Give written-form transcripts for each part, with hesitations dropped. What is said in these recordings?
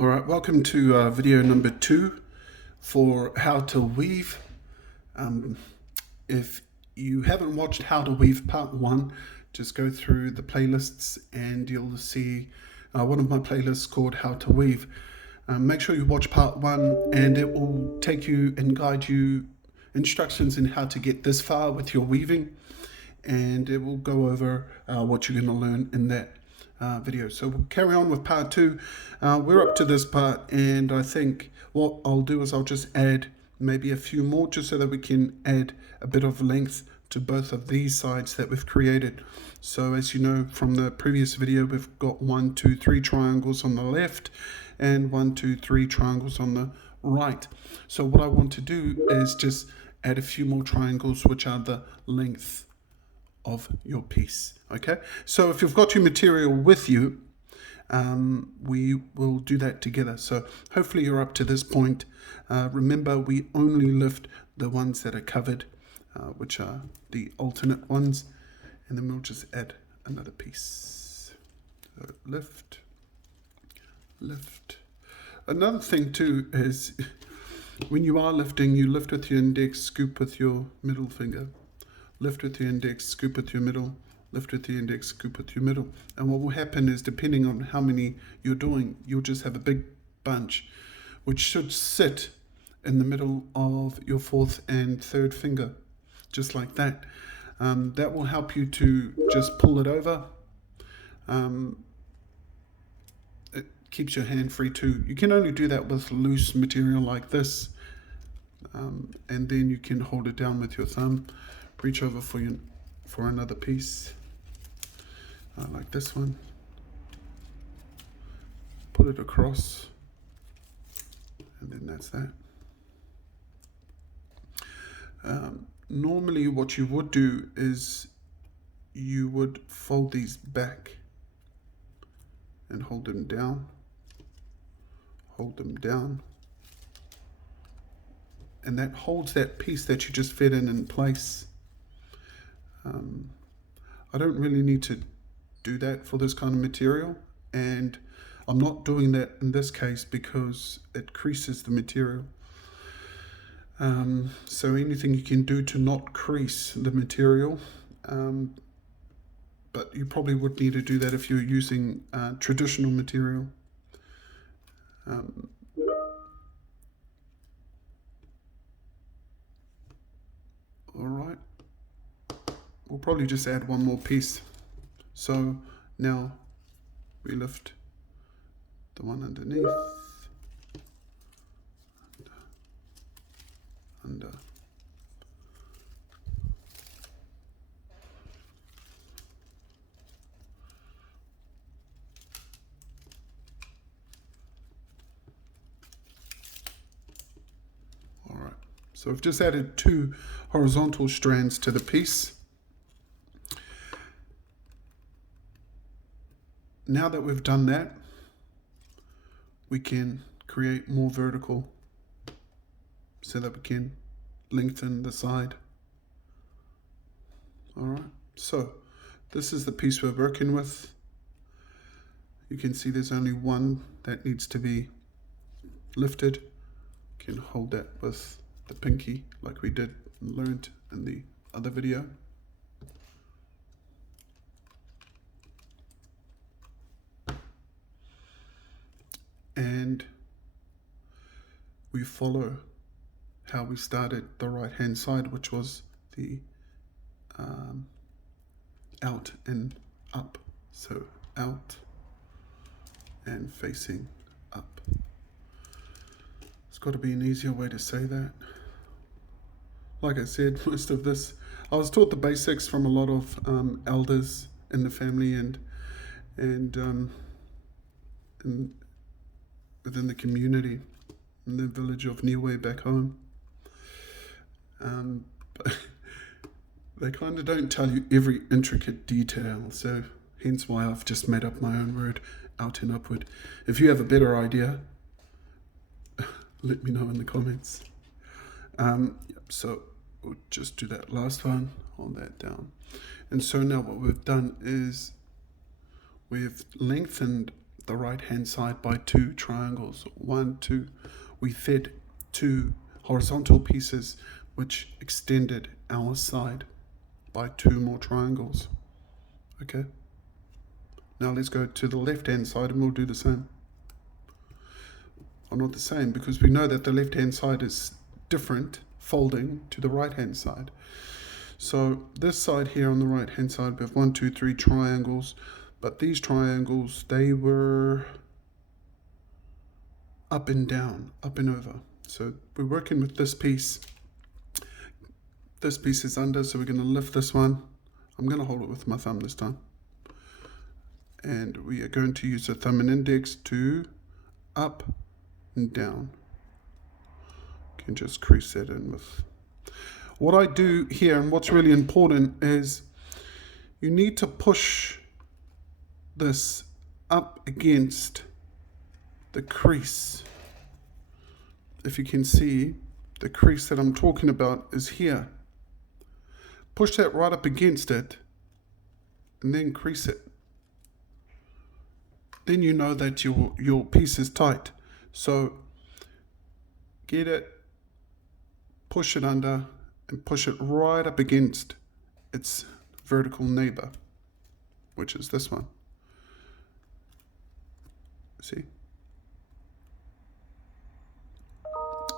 All right, welcome to video number 2 for how to weave. If you haven't watched how to weave part 1, just go through the playlists and you'll see one of my playlists called how to weave. Make sure you watch part 1 and it will take you and guide you instructions in how to get this far with your weaving, and it will go over what you're going to learn in that video. So we'll carry on with part 2. We're up to this part, and I think what I'll do is I'll just add maybe a few more just so that we can add a bit of length to both of these sides that we've created. So as you know from the previous video, we've got 1, 2, 3 triangles on the left and 1, 2, 3 triangles on the right. So what I want to do is just add a few more triangles, which are the length of your piece. Okay, so if you've got your material with you, we will do that together. So hopefully you're up to this point. Remember, we only lift the ones that are covered, which are the alternate ones, and then we'll just add another piece. So lift. Another thing too is when you are lifting, you lift with your index, scoop with your middle finger. Lift with your index, scoop with your middle, lift with your index, scoop with your middle. And what will happen is, depending on how many you're doing, you'll just have a big bunch, which should sit in the middle of your 4th and 3rd finger, just like that. That will help you to just pull it over. It keeps your hand free too. You can only do that with loose material like this. And then you can hold it down with your thumb. Reach over for another piece, like this one. Put it across, and then that's that. Normally what you would do is you would fold these back and hold them down, and that holds that piece that you just fed in place. I don't really need to do that for this kind of material, and I'm not doing that in this case because it creases the material. So anything you can do to not crease the material, but you probably would need to do that if you're using traditional material. All right. We'll probably just add one more piece. So now we lift the one underneath, under. All right, so we've just added 2 horizontal strands to the piece. Now that we've done that, we can create more vertical so that we can lengthen the side. All right, so this is the piece we're working with. You can see there's only one that needs to be lifted. You can hold that with the pinky like we did and learned in the other video. And we follow how we started the right hand side, which was the out and up. So out and facing up. It's got to be an easier way to say that. Like I said, most of this, I was taught the basics from a lot of elders in the family and within the community in the village of Niuean back home. But they kind of don't tell you every intricate detail, so hence why I've just made up my own word, out and upward. If you have a better idea, let me know in the comments. So we'll just do that last one, hold that down. And so now what we've done is we've lengthened the right hand side by 2 triangles. 1, 2. We fed 2 horizontal pieces which extended our side by 2 more triangles. Okay, now let's go to the left hand side and we'll do the same. Or not the same, because we know that the left hand side is different folding to the right hand side. So this side here on the right hand side, we have 1, 2, 3 triangles, but these triangles, they were up and down, up and over. So we're working with this piece. This piece is under, so we're going to lift this one. I'm going to hold it with my thumb this time. And we are going to use the thumb and index to up and down. You can just crease that in with. What I do here, and what's really important, is you need to push this up against the crease. If you can see, the crease that I'm talking about is here. Push that right up against it and then crease it. Then you know that your piece is tight. So get it, push it under, and push it right up against its vertical neighbor, which is this one. See?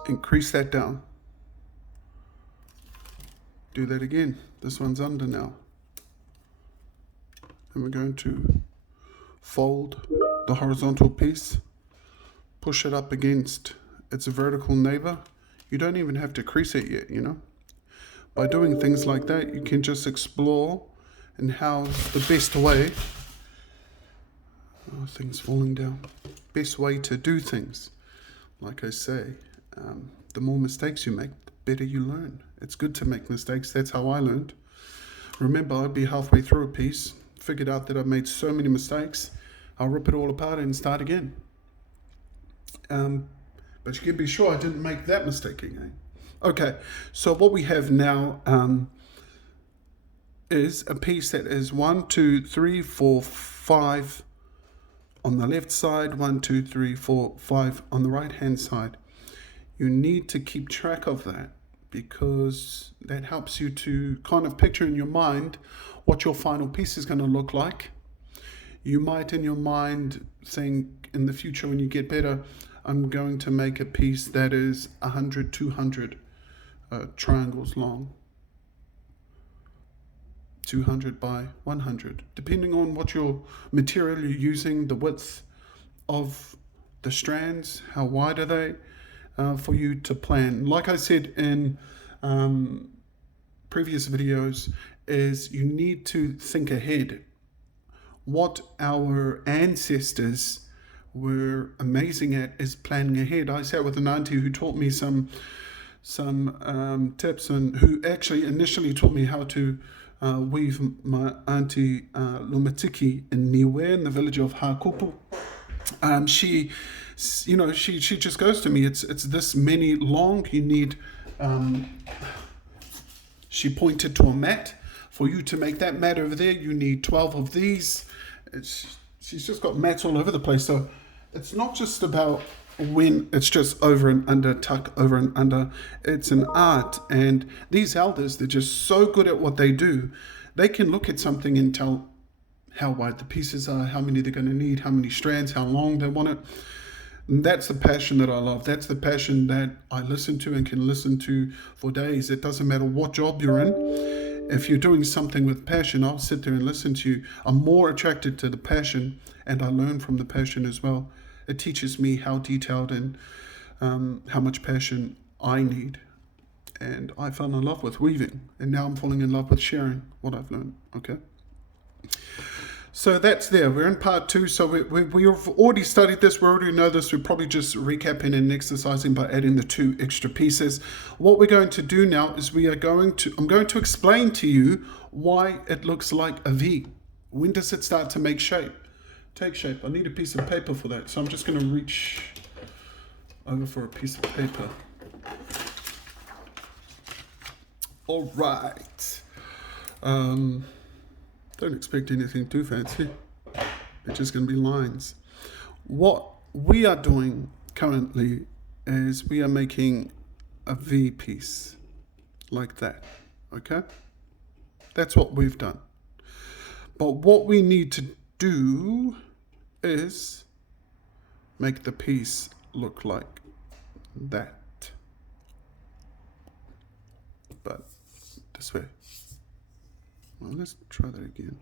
And crease that down. Do that again. This one's under now. And we're going to fold the horizontal piece, push it up against its vertical neighbor. You don't even have to crease it yet, you know. By doing things like that, you can just explore and how the best way, things falling down, best way to do things. Like I say, the more mistakes you make, the better you learn. It's good to make mistakes. That's how I learned. Remember, I'd be halfway through a piece, figured out that I made so many mistakes, I'll rip it all apart and start again. But you can be sure I didn't make that mistake again. Okay, so what we have now is a piece that is 1, 2, 3, 4, 5 on the left side, 1, 2, 3, 4, 5 on the right hand side. You need to keep track of that because that helps you to kind of picture in your mind what your final piece is going to look like. You might in your mind think in the future when you get better, I'm going to make a piece that is 100, 200 triangles long. 200 by 100, depending on what your material you're using, the width of the strands, how wide are they, for you to plan. Like I said in previous videos, is you need to think ahead. What our ancestors were amazing at is planning ahead. I sat with an auntie who taught me some tips, and who actually initially taught me how to weave. My auntie Lumatiki in Niuean, the village of Hakupu. She just goes to me, it's this many long, you need, she pointed to a mat. For you to make that mat over there, you need 12 of these. She's just got mats all over the place. So it's not just about when it's just over and under, tuck over and under. It's an art. And these elders, they're just so good at what they do. They can look at something and tell how wide the pieces are, how many they're going to need, how many strands, how long they want it. And that's the passion that I love. That's the passion that I listen to and can listen to for days. It doesn't matter what job you're in. If you're doing something with passion, I'll sit there and listen to you. I'm more attracted to the passion, and I learn from the passion as well. It teaches me how detailed and how much passion I need. And I fell in love with weaving, and now I'm falling in love with sharing what I've learned. Okay. So that's there. We're in part 2. So we've already studied this. We already know this. We're probably just recapping and exercising by adding the 2 extra pieces. What we're going to do now is I'm going to explain to you why it looks like a V. When does it start to take shape? I need a piece of paper for that. So I'm just going to reach over for a piece of paper. All right. Don't expect anything too fancy. It's just going to be lines. What we are doing currently is we are making a V piece like that, okay? That's what we've done. But what we need to do is make the piece look like that. But this way. Well, let's try that again.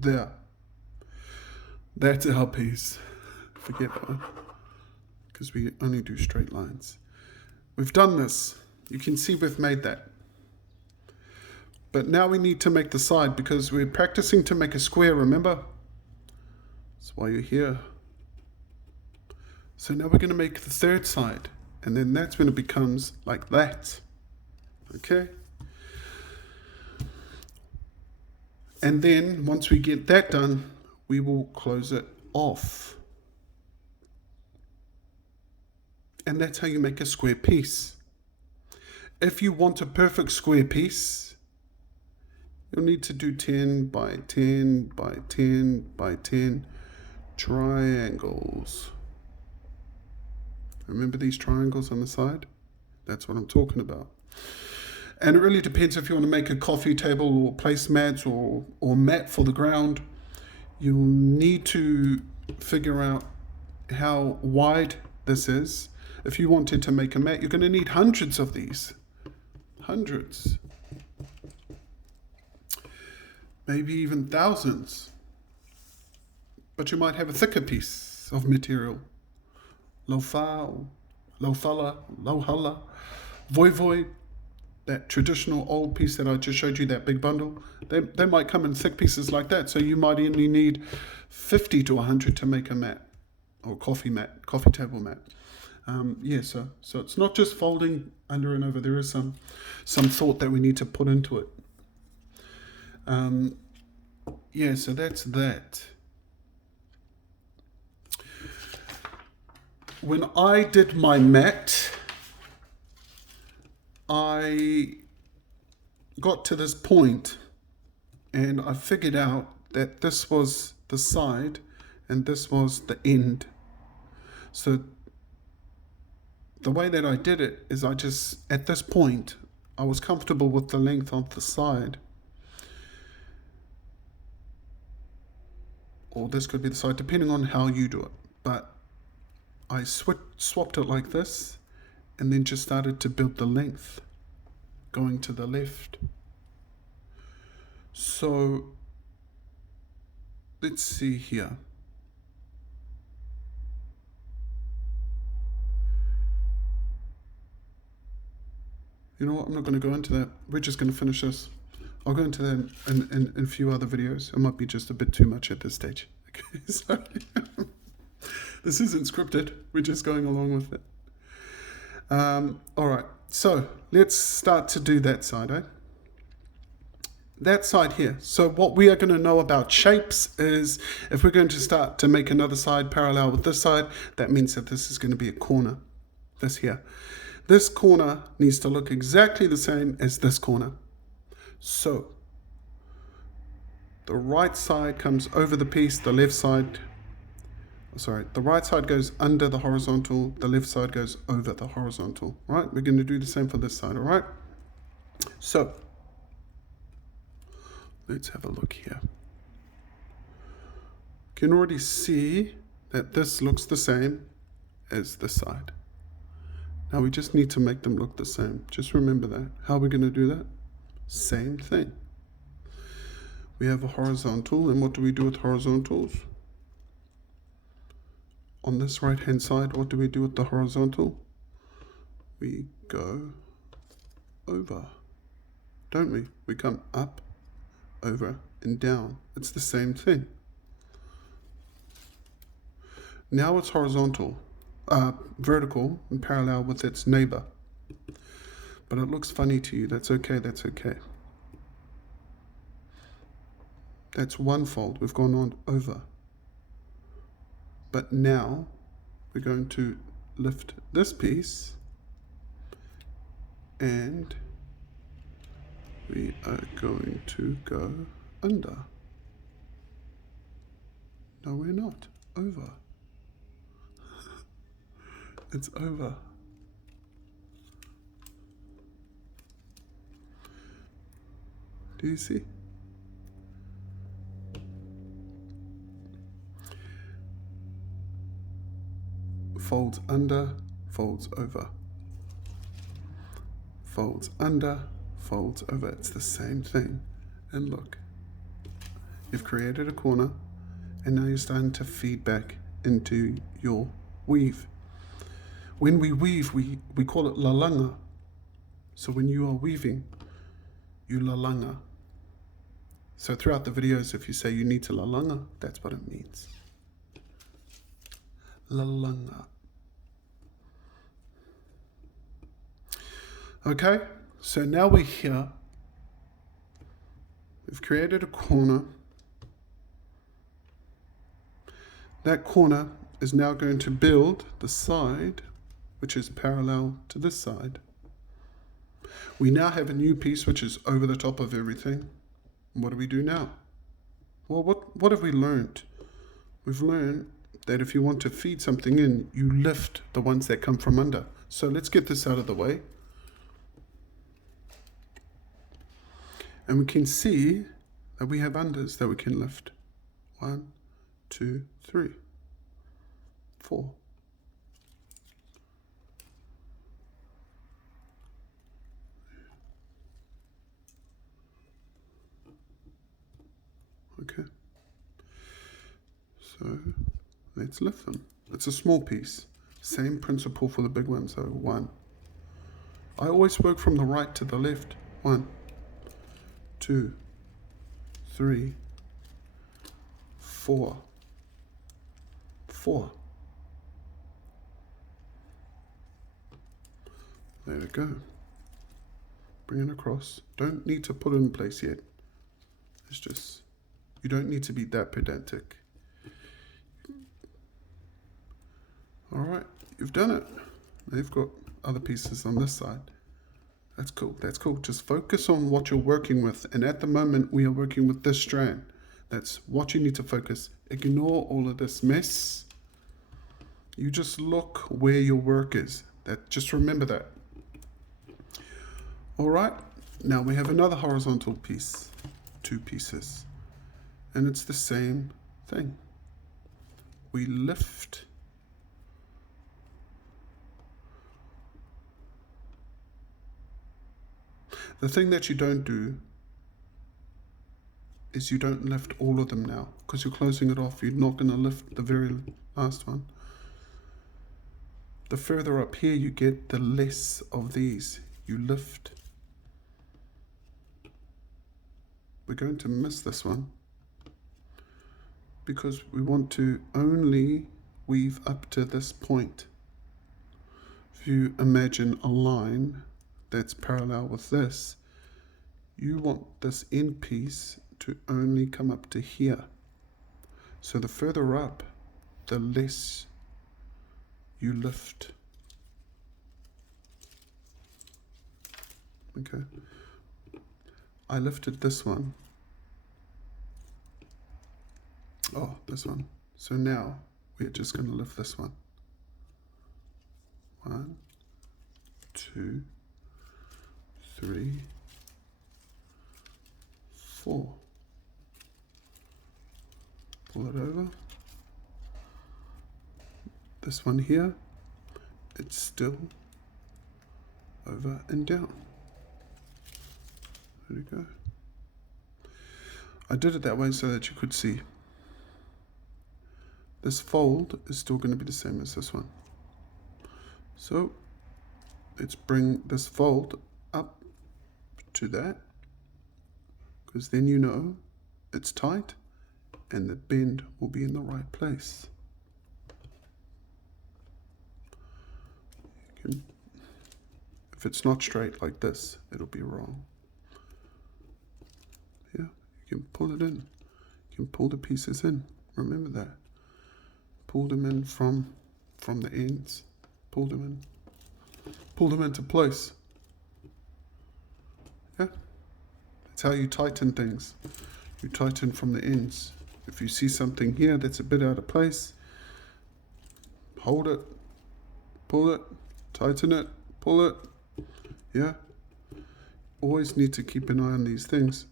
There. That's our piece. Forget that one. Because we only do straight lines. We've done this. You can see we've made that. But now we need to make the side because we're practicing to make a square, remember? That's why you're here. So now we're going to make the third side. And then that's when it becomes like that. Okay? And then once we get that done, we will close it off. And that's how you make a square piece. If you want a perfect square piece, you'll need to do 10 by 10 by 10 by 10 triangles. Remember these triangles on the side? That's what I'm talking about. And it really depends if you want to make a coffee table or placemats or mat for the ground. You'll need to figure out how wide this is. If you wanted to make a mat, you're going to need hundreds of these. Hundreds. Maybe even thousands. But you might have a thicker piece of material. Lofa, lofala, lohala, voi, that traditional old piece that I just showed you, that big bundle. They might come in thick pieces like that. So you might only need 50 to 100 to make a mat or coffee table mat. So it's not just folding under and over. There is some thought that we need to put into it. So that's that. When I did my mat, I got to this point and I figured out that this was the side and this was the end. So the way that I did it is at this point, I was comfortable with the length of the side. Or this could be the side, depending on how you do it. But I swapped it like this and then just started to build the length going to the left. So let's see here. You know what, I'm not going to go into that. We're just going to finish this. I'll go into that in a few other videos. It might be just a bit too much at this stage. Okay, sorry. This isn't scripted. We're just going along with it. All right, so let's start to do that side, That side here. So what we are going to know about shapes is if we're going to start to make another side parallel with this side, that means that this is going to be a corner, this here. This corner needs to look exactly the same as this corner. So the right side comes over the piece, the right side goes under the horizontal, the left side goes over the horizontal, right? We're going to do the same for this side, all right? So let's have a look here. You can already see that this looks the same as this side. Now we just need to make them look the same. Just remember that. How are we going to do that? Same thing. We have a horizontal, and what do we do with horizontals? On this right hand side, what do we do with the horizontal? We go over, don't we? We come up, over, and down. It's the same thing. Now it's horizontal, vertical and parallel with its neighbor. But it looks funny to you. That's okay, that's okay. That's one fold. We've gone on over. But now we're going to lift this piece and we are going to go under. No, we're not. Over. It's over. Do you see? Folds under, folds over. Folds under, folds over. It's the same thing. And look, you've created a corner, and now you're starting to feed back into your weave. When we weave, we call it Lalaga. So when you are weaving, you Lalaga. So throughout the videos, if you say you need to Lalaga, that's what it means. Lalaga. Okay, so now we're here. We've created a corner. That corner is now going to build the side, which is parallel to this side. We now have a new piece which is over the top of everything. What do we do now? Well, what have we learned? We've learned that if you want to feed something in, you lift the ones that come from under. So let's get this out of the way. And we can see that we have unders that we can lift. 1, 2, 3, 4. Okay. So let's lift them. It's a small piece. Same principle for the big ones. So 1. I always work from the right to the left. 1, 2, 3, 4, 4. There we go. Bring it across. Don't need to put it in place yet. It's just, you don't need to be that pedantic. All right, you've done it. Now you've got other pieces on this side. That's cool, that's cool. Just focus on what you're working with. And at the moment, we are working with this strand. That's what you need to focus. Ignore all of this mess. You just look where your work is. Just remember that. All right, now we have another horizontal piece, 2 pieces. And it's the same thing. We lift. The thing that you don't do is you don't lift all of them now, because you're closing it off. You're not going to lift the very last one. The further up here you get, the less of these you lift. We're going to miss this one because we want to only weave up to this point. If you imagine a line that's parallel with this, you want this end piece to only come up to here. So the further up, the less you lift. Okay. I lifted this one. Oh, this one. So now we're just going to lift this one. 1, 2, 3, 4. Pull it over. This one here, it's still over and down. There we go. I did it that way so that you could see. This fold is still going to be the same as this one. So let's bring this fold up to that, because then you know it's tight and the bend will be in the right place. If it's not straight like this, it'll be wrong. Yeah, you can pull it in. You can pull the pieces in. Remember that. Pull them in from the ends. Pull them in. Pull them into place. Yeah. That's how you tighten things. You tighten from the ends. If you see something here that's a bit out of place, hold it, pull it, tighten it, pull it. Yeah. Always need to keep an eye on these things.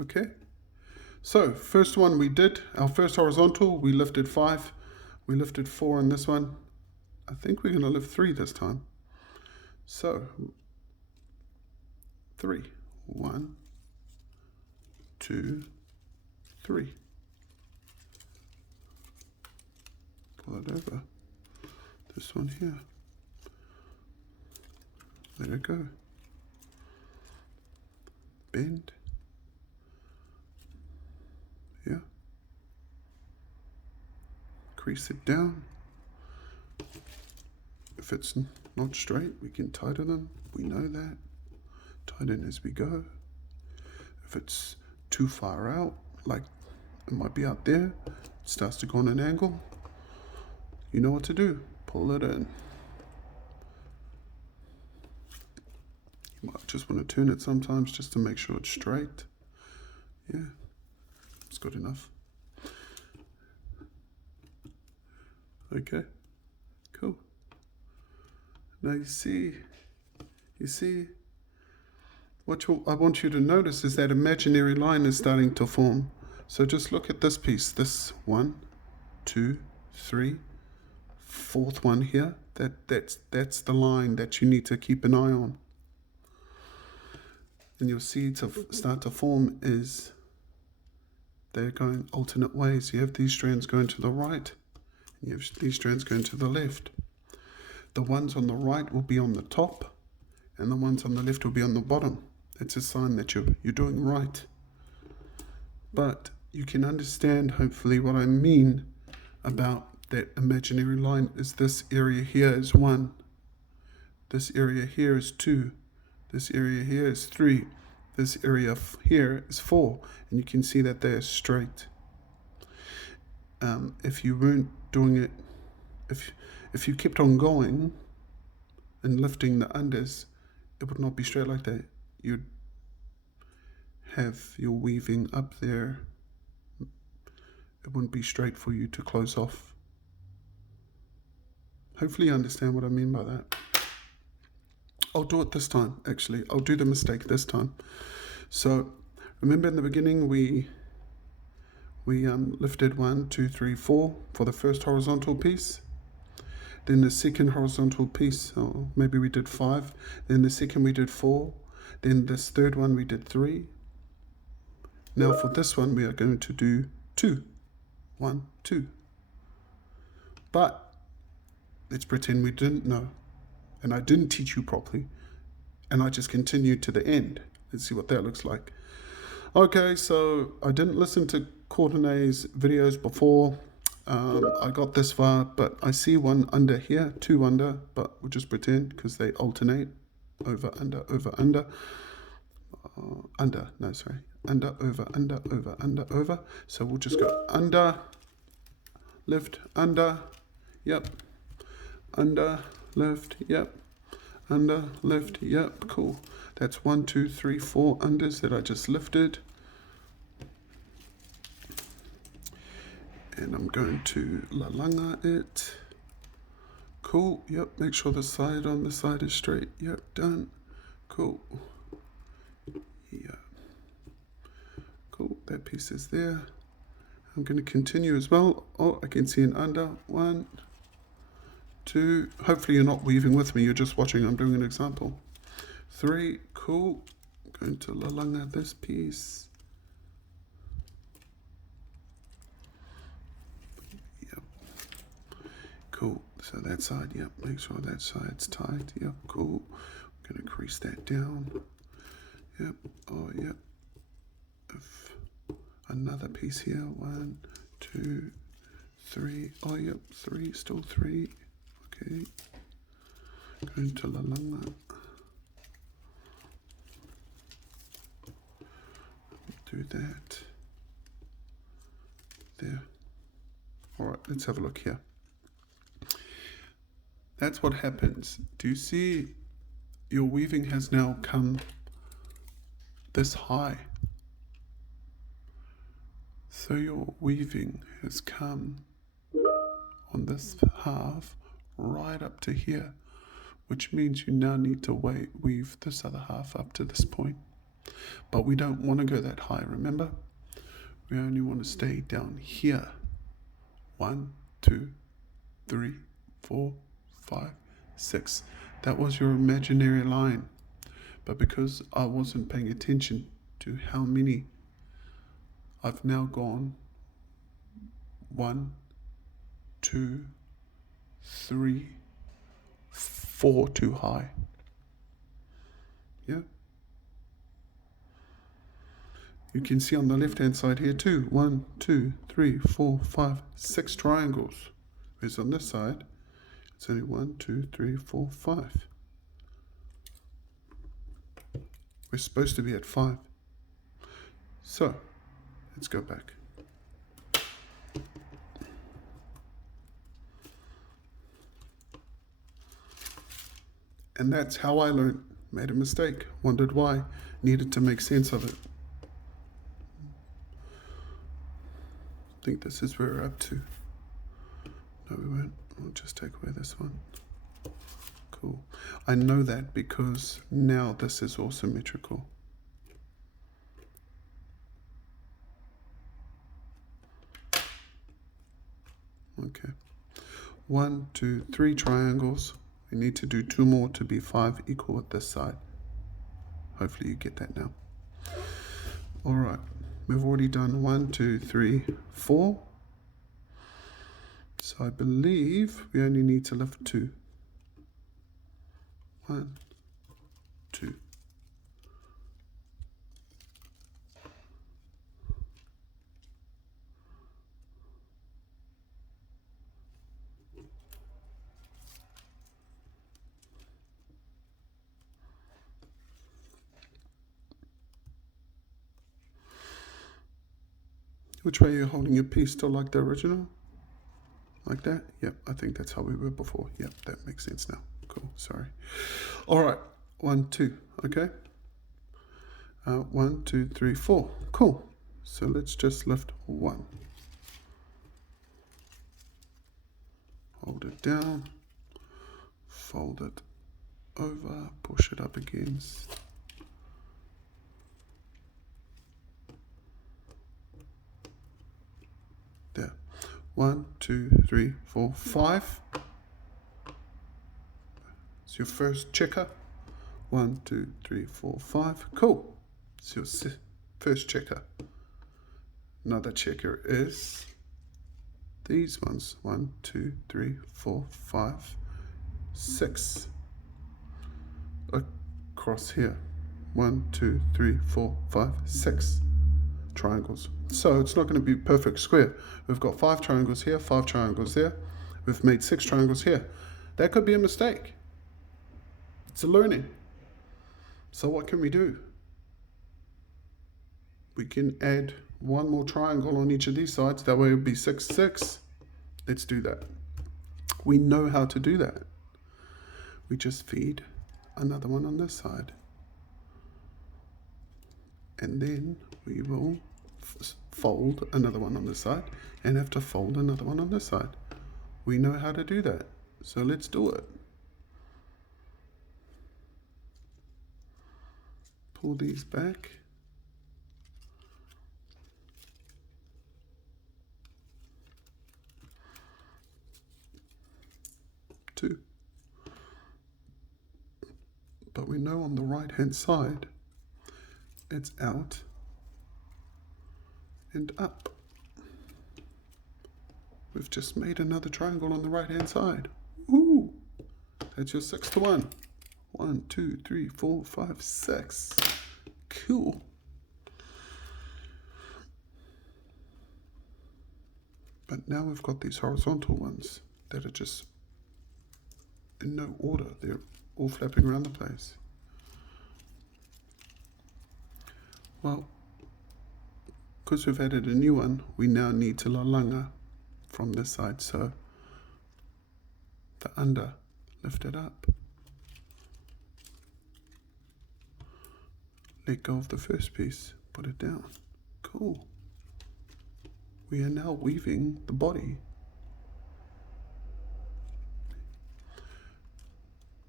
Okay. So first one we did, our first horizontal, we lifted 5. We lifted 4 on this one. I think we're going to lift 3 this time. So 3. 1, 2, 3. Pull it over. This one here. Let it go. Bend. Yeah. Crease it down. If it's not straight, we can tighten them. We know that. Tighten as we go. If it's too far out, like it might be out there, it starts to go on an angle, you know what to do. Pull it in. You might just want to turn it sometimes just to make sure it's straight. Yeah, it's good enough. Okay, cool. Now you see, what I want you to notice is that imaginary line is starting to form. So just look at this piece, this 1, 2, 3, 4th one here. That's the line that you need to keep an eye on. And you'll see to start to form is they're going alternate ways. You have these strands going to the right, and you have these strands going to the left. The ones on the right will be on the top, and the ones on the left will be on the bottom. It's a sign that you're doing right. But you can understand, hopefully, what I mean about that imaginary line is this area here is 1. This area here is 2. This area here is 3. This area here is 4. And you can see that they're straight. If you weren't doing it, if you kept on going and lifting the unders, it would not be straight like that. You'd have your weaving up there. It wouldn't be straight for you to close off. Hopefully you understand what I mean by that. I'll do it this time, actually. I'll do the mistake this time. So remember in the beginning we lifted 1, 2, 3, 4 for the first horizontal piece. Then the second horizontal piece, or maybe we did 5. Then the second we did 4. Then this third one we did 3. Now for this one we are going to do 2. 1, 2. But let's pretend we didn't know. And I didn't teach you properly. And I just continued to the end. Let's see what that looks like. Okay, so I didn't listen to Courtenay's videos before. I got this far, but I see 1 under here, 2 under, but we'll just pretend because they alternate. Over, under, over, under. Under, over, under, over, under, over. So we'll just go under, lift, under, yep. Under, lift, yep. Under, lift, yep, cool. That's 1, 2, 3, 4 unders that I just lifted. And I'm going to Lalaga it. Cool, yep, make sure the side on the side is straight. Yep, done. Cool. Yeah. Cool, that piece is there. I'm going to continue as well. Oh, I can see an under. 1, 2. Hopefully you're not weaving with me, you're just watching. I'm doing an example. 3, cool. I'm going to Lalaga this piece. Yep. Cool. So that side, yep. Make sure that side's tight. Yep, cool. I'm going to crease that down. Yep. Oh, yep. Another piece here. 1, 2, 3. Oh, yep. 3. Still 3. Okay. Going to Lalaga. Do that. There. All right. Let's have a look here. That's what happens. Do you see your weaving has now come this high? So your weaving has come on this half right up to here, which means you now need to weave this other half up to this point. But we don't want to go that high, remember? We only want to stay down here. 1, 2, 3, 4, 5, 6. That was your imaginary line. But because I wasn't paying attention to how many, I've now gone 1, 2, 3, 4 too high. Yeah. You can see on the left hand side here too. 1, 2, 3, 4, 5, 6 triangles. Whereas on this side, it's only 1, 2, 3, 4, 5. We're supposed to be at 5. So, let's go back. And that's how I learned. Made a mistake. Wondered why. Needed to make sense of it. I think this is where we're up to. No, we won't. We'll just take away this one. Cool. I know that because now this is all symmetrical. Okay. 1, 2, 3 triangles. We need to do 2 more to be 5 equal with this side. Hopefully you get that now. All right. We've already done 1, 2, 3, 4. So I believe we only need to lift 2. 1, 2. Which way are you holding your piece? Still like the original? Like that? Yep, I think that's how we were before. Yep, that makes sense now. Cool, sorry. All right, 1, 2, okay? 1, 2, 3, 4. Cool. So let's just lift 1. Hold it down. Fold it over. Push it up against. There. 1, 2, 3, 4, 5. It's your first checker. 1, 2, 3, 4, 5. Cool. It's your first checker. Another checker is these ones. 1, 2, 3, 4, 5, 6. Across here. 1, 2, 3, 4, 5, 6 triangles. So it's not going to be perfect square. We've got 5 triangles here, 5 triangles there. We've made 6 triangles here. That could be a mistake. It's a learning. So what can we do? We can add 1 more triangle on each of these sides. That way it would be 6, 6. Let's do that. We know how to do that. We just feed another one on this side. And then we will fold another one on this side and have to fold another one on this side. We know how to do that. So let's do it. Pull these back. Two. But we know on the right hand side it's out and up. We've just made another triangle on the right hand side. Ooh, that's your 6 to 1. 1, 2, 3, 4, 5, 6. Cool. But now we've got these horizontal ones that are just in no order. They're all flapping around the place. Well, because we've added a new one, we now need to Lalaga from this side. So the under, lift it up. Let go of the first piece, put it down. Cool. we are now weaving the body.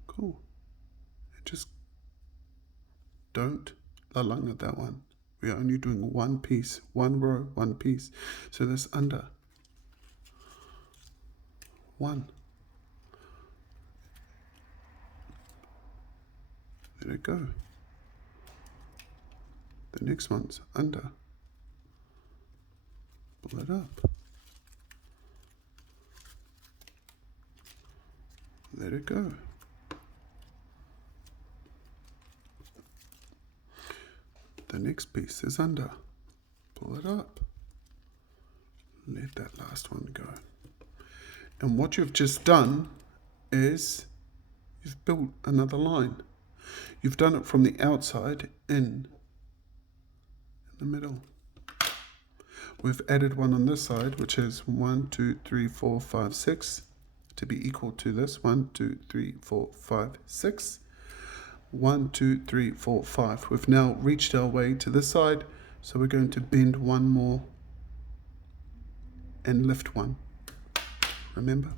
Cool. And just don't lalanga that one. We are only doing one piece, one row, one piece. So this under one. There it go. The next one's under. Pull it up. Let it go. The next piece is under. Pull it up. Let that last one go. And what you've just done is you've built another line. You've done it from the outside in the middle. We've added one on this side, which is 1, 2, 3, 4, 5, 6 to be equal to this. 1, 2, 3, 4, 5, 6. 1, 2, 3, 4, 5. We've now reached our way to this side, so we're going to bend one more and lift one. Remember?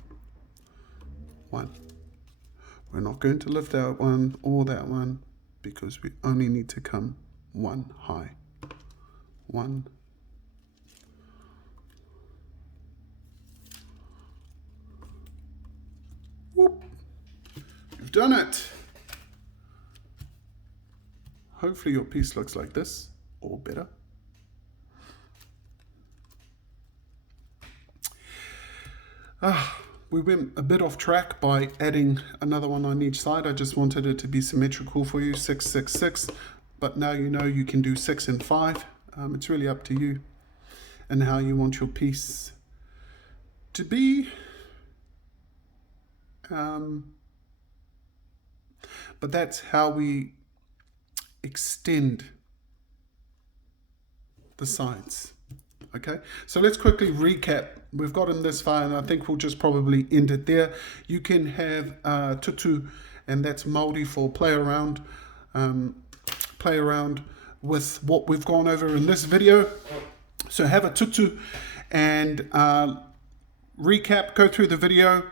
1. We're not going to lift that one or that one because we only need to come one high. 1. Whoop. You've done it. Hopefully your piece looks like this or better. We went a bit off track by adding another one on each side. I just wanted it to be symmetrical for you, 6, 6, 6. But now you know you can do 6 and 5. It's really up to you and how you want your piece to be. But that's how we extend the sides. Okay, so let's quickly recap. We've gotten this far, and I think we'll just probably end it there. You can have Tutu, and that's Maori for play around with what we've gone over in this video. So have a Tutu and recap, go through the video,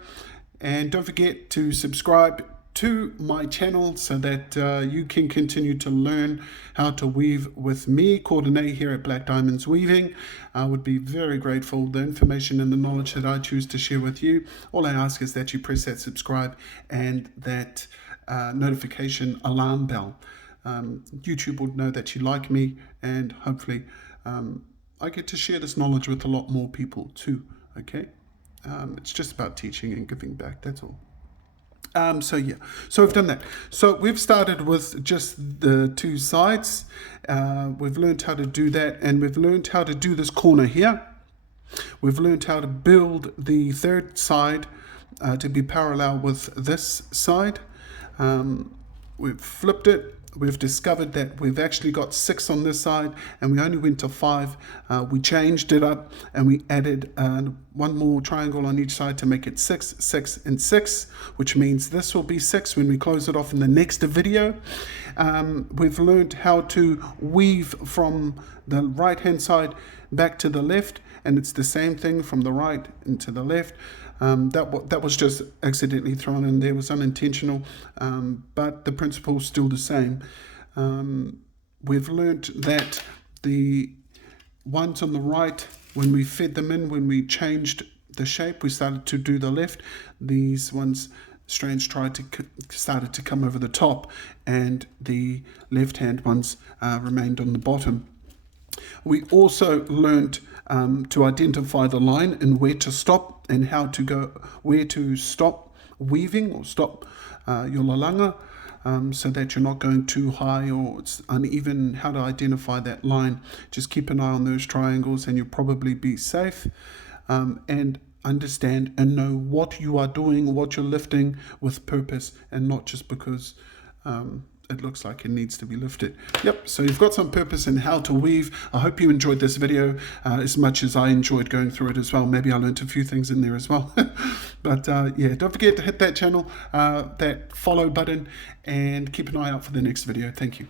and don't forget to subscribe to my channel so that you can continue to learn how to weave with me, Coordinate here at Black Diamonds Weaving. I would be very grateful. The information and the knowledge that I choose to share with you, all I ask is that you press that subscribe and that notification alarm bell. YouTube will know that you like me, and hopefully I get to share this knowledge with a lot more people too. Okay, it's just about teaching and giving back, that's all. So yeah, so we've done that. So we've started with just the two sides. We've learned how to do that, and we've learned how to do this corner here. We've learned how to build the third side to be parallel with this side. We've flipped it. We've discovered that we've actually got 6 on this side, and we only went to 5. We changed it up, and we added one more triangle on each side to make it 6, 6, and 6, which means this will be 6 when we close it off in the next video. We've learned how to weave from the right hand side back to the left, and it's the same thing from the right into the left. That was just accidentally thrown in there, was unintentional, but the principle's still the same. We've learnt that the ones on the right, when we fed them in, when we changed the shape, we started to do the left. These ones, strands started to come over the top, and the left hand ones remained on the bottom. We also learned to identify the line and where to stop, and how to go, where to stop weaving or stop your lalanga, so that you're not going too high or it's uneven, how to identify that line. Just keep an eye on those triangles and you'll probably be safe, and understand and know what you are doing, what you're lifting with purpose, and not just because it looks like it needs to be lifted. Yep, so you've got some purpose in how to weave. I hope you enjoyed this video as much as I enjoyed going through it as well. Maybe I learned a few things in there as well. But yeah, don't forget to hit that channel, that follow button, and keep an eye out for the next video. Thank you.